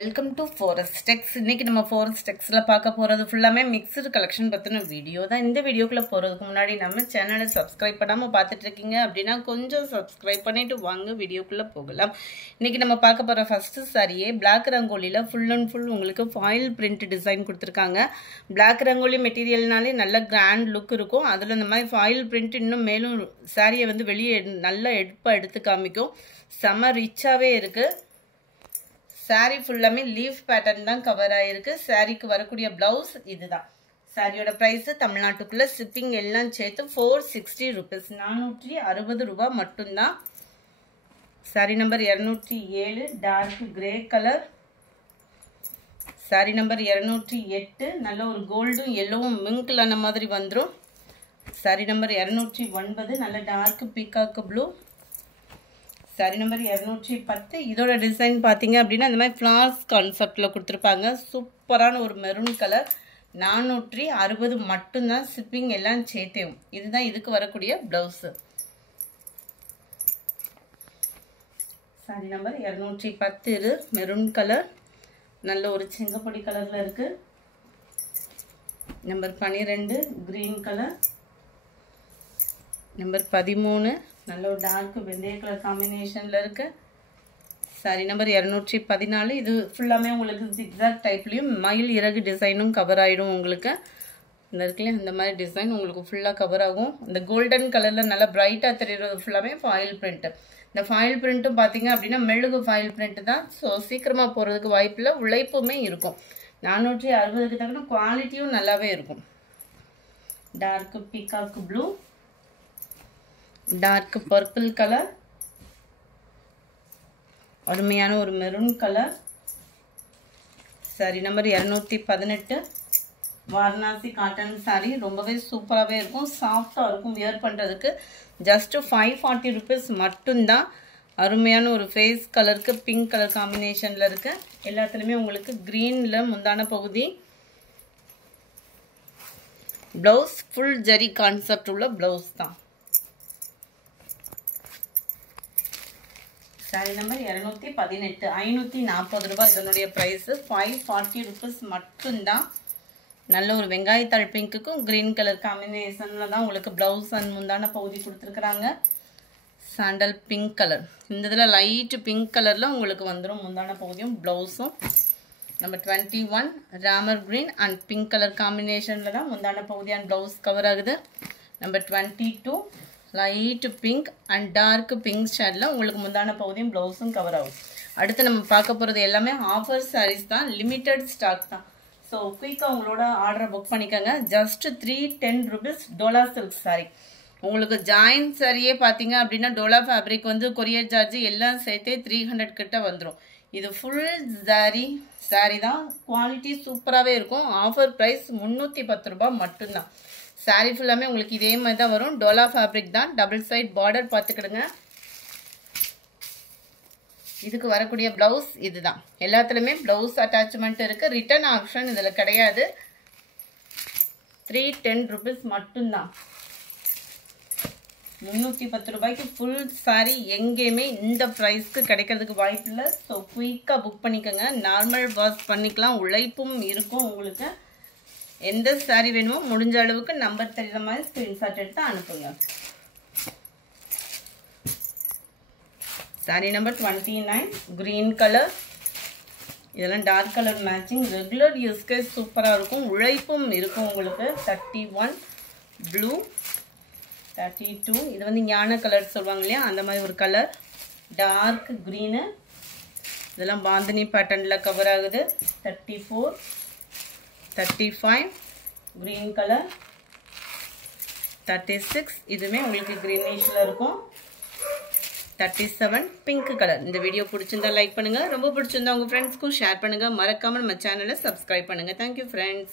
Welcome to forest டெக்ஸ். இன்னைக்கு நம்ம forest டெக்ஸ்ல பார்க்க போறது ஃபுல்லாமே மிக்ஸ்டு கலெக்ஷன் பத்தின வீடியோ தான். இந்த வீடியோக்குள்ள போறதுக்கு முன்னாடி நம்ம சேனலை சப்ஸ்கிரைப் பண்ணாம பார்த்துட்டு இருக்கீங்க அப்படின்னா கொஞ்சம் சப்ஸ்கிரைப் பண்ணிட்டு வாங்க வீடியோக்குள்ள போகலாம். இன்னைக்கு நம்ம பார்க்க போற ஃபர்ஸ்ட் சாரியே பிளாக் ரங்கோலியில ஃபுல் அண்ட் ஃபுல் உங்களுக்கு ஃபாயில் பிரிண்ட் டிசைன் கொடுத்துருக்காங்க. பிளாக் ரங்கோலி மெட்டீரியல்னாலே நல்ல கிராண்ட் லுக் இருக்கும். அதுல இந்த மாதிரி ஃபாயில் பிரிண்ட் இன்னும் மேலும் சாரியை வந்து வெளியே நல்லா எடுத்து காமிக்கும். செம ரிச்சாவே இருக்கு. சாரி ஃபுல்லாமே லீஃப் பேட்டர்ன் தான் கவர் ஆயிருக்கு. சாரிக்கு வரக்கூடிய பிளவுஸ் இதுதான். சாரியோட பிரைஸ் தமிழ்நாட்டுக்குள்ள ஷிப்பிங் எல்லாம் சேர்த்து 460 rupees, 460 ரூபாய் மட்டும்தான். Sari number 207 dark grey colour. Sari number 208 நல்ல ஒரு கோல்டும் எல்லோவும் மிங்கிள் ஆன மாதிரி வந்துடும். சாரி நம்பர் 209 நல்ல dark peacock blue. Sari number 210. இதோட டிசைன் பார்த்தீங்க அப்படின்னா இந்த மாதிரி ஃப்ளார்ஸ் கான்செப்டில் கொடுத்துருப்பாங்க. சூப்பரான ஒரு மெரூன் கலர். 460 மட்டும்தான். ஷிப்பிங் எல்லாம் சேர்த்தேவும். இதுதான் இதுக்கு வரக்கூடிய blouse. Sorry number 210 maroon colour. நல்ல ஒரு செங்கப்பொடி கலரில் இருக்குது. Number 12 green colour. நம்பர் 13 நல்ல ஒரு டார்க் வெந்தய கலர் காம்பினேஷனில் இருக்கு. Sorry number 214. இது ஃபுல்லாமே உங்களுக்கு ஜிக்ஸாக் டைப்லேயும் மயில் இறகு டிசைனும் கவர் ஆகிடும். உங்களுக்கு இந்த இருக்குல்ல இந்த மாதிரி டிசைன் உங்களுக்கு ஃபுல்லாக கவர் ஆகும். இந்த கோல்டன் கலரில் நல்லா பிரைட்டாக தெரிகிறது ஃபுல்லாமே ஃபாயில் பிரிண்ட்டு. இந்த ஃபாயில் பிரிண்ட்டும் பார்த்தீங்க அப்படின்னா மெழுகு ஃபாயில் பிரிண்ட் தான். ஸோ சீக்கிரமாக போகிறதுக்கு வாய்ப்பில்லை. உழைப்புமே இருக்கும். 460க்கு தக்கன குவாலிட்டியும் நல்லாவே இருக்கும். Dark peacock blue, dark purple colour, அருமையான ஒரு maroon colour. Sari number 218 Varanasi cotton sari. ரொம்பவே சூப்பராகவே இருக்கும். சாஃப்டாக இருக்கும் வியர் பண்ணுறதுக்கு. ஜஸ்ட் 540 rupees மட்டும்தான். அருமையான ஒரு ஃபேஸ் கலருக்கு பிங்க் கலர் காம்பினேஷனில் இருக்கு. எல்லாத்துலேயுமே உங்களுக்கு க்ரீனில் முந்தான பகுதி. ப்ளவுஸ் ஃபுல் ஜரி கான்செப்ட் உள்ள ப்ளவுஸ் தான். சாரி நம்பர் 218 540 ரூபாய் இதனுடைய ப்ரைஸு. 540 rupees மட்டும்தான். நல்ல ஒரு வெங்காயத்தாள் பிங்க்குக்கும் க்ரீன் கலர் காம்பினேஷனில் தான் உங்களுக்கு ப்ளவுஸ் அண்ட் முந்தான பகுதி கொடுத்துருக்குறாங்க. Sandal pink colour. இந்த இதில் லைட்டு பிங்க் கலரில் உங்களுக்கு வந்துடும் முந்தான பகுதியும் ப்ளவுஸும். நம்பர் 21 ராமர் க்ரீன் அண்ட் பிங்க் கலர் காம்பினேஷனில் தான் முந்தான பகுதி அண்ட் ப்ளவுஸ் கவர் ஆகுது. Number 22 light pink and dark pink ஷேடில் உங்களுக்கு முந்தான பகுதியும் ப்ளவுஸும் கவர் ஆகும். அடுத்து நம்ம பார்க்க போகிறது எல்லாமே ஆஃபர் சாரீஸ் தான். லிமிட்டட் ஸ்டாக் தான். ஸோ குயிக்காக உங்களோட ஆர்டரை புக் பண்ணிக்கோங்க. Just 310 rupees Dola silk sari. உங்களுக்கு ஜாயின் சாரியே பார்த்தீங்க அப்படின்னா டோலா ஃபேப்ரிக் வந்து கொரியர் சார்ஜ் எல்லாம் சேர்த்தே 300 கிட்ட வந்துடும். இது ஃபுல் சாரி தான். குவாலிட்டி சூப்பராகவே இருக்கும். ஆஃபர் ப்ரைஸ் 310 ரூபாய் மட்டும்தான். சாரி ஃபுல்லாமே உங்களுக்கு இதே மாதிரி தான் வரும். டோலா ஃபேப்ரிக் தான். டபுள் சைட் பார்டர் பார்த்துக்கிடுங்க. இதுக்கு வரக்கூடிய பிளவுஸ் இதுதான். எல்லாத்துலேயுமே பிளவுஸ் அட்டாச்மெண்ட் இருக்குது. ரிட்டர்ன் ஆப்ஷன் இதில் கிடையாது. 310 rupees மட்டும்தான். 310 ரூபாய்க்கு ஃபுல் சாரி எங்கேயுமே இந்த ப்ரைஸ்க்கு கிடைக்கிறதுக்கு வாய்ப்பு இல்லை. ஸோ குயிக்காக புக் பண்ணிக்கோங்க. நார்மல் வாஷ் பண்ணிக்கலாம். உழைப்பும் இருக்கும் உங்களுக்கு. எந்த சாரி வேணுமோ முடிஞ்ச அளவுக்கு நம்பர் தெரியுற மாதிரி ஸ்கிரீன்ஷாட் எடுத்து அனுப்புங்க. Sorry number 29 green colour. இதெல்லாம் டார்க் கலர் மேட்சிங். ரெகுலர் யூஸ்க்கு சூப்பராக இருக்கும். உழைப்பும் இருக்கும் உங்களுக்கு. 31 ப்ளூ, 32 இது வந்து ஞான கலர் சொல்லுவாங்க இல்லையா அந்த மாதிரி ஒரு கலர். Dark green. இதெல்லாம் பாந்தினி பேட்டர்னில் கவர் ஆகுது. 34 35 green color. 36 இதுவுமே உங்களுக்கு greenish-ல இருக்கும். 37 pink color. இந்த வீடியோ பிடிச்சிருந்தா லைக் பண்ணுங்க. ரொம்ப பிடிச்சிருந்தா உங்க ஃப்ரெண்ட்ஸ்க்கும் ஷேர் பண்ணுங்க. மறக்காம நம்ம சேனலை சப்ஸ்கிரைப் பண்ணுங்க. Thank you friends.